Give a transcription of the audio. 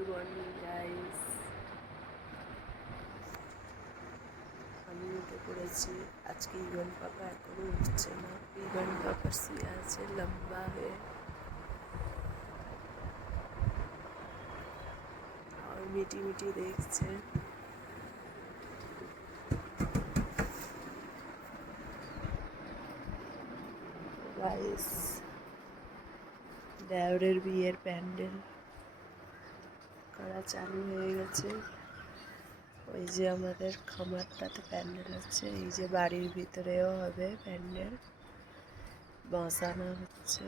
Good morning guys. আমি উঠে পড়েছি। আজকে ইগন পাপা এখনো উঠছে না। ইগন পাপা শুয়ে আছে লম্বা হয়ে, আর মিটি মিটি দেখছে। গাইস, দেওরের বিয়ের প্যান্ডেল করা চালু হয়ে গেছে। ওই যে আমাদের খামারটাতে প্যান্ডেল হচ্ছে, এই যে বাড়ির ভিতরেও হবে প্যান্ডেল, বসানো হচ্ছে।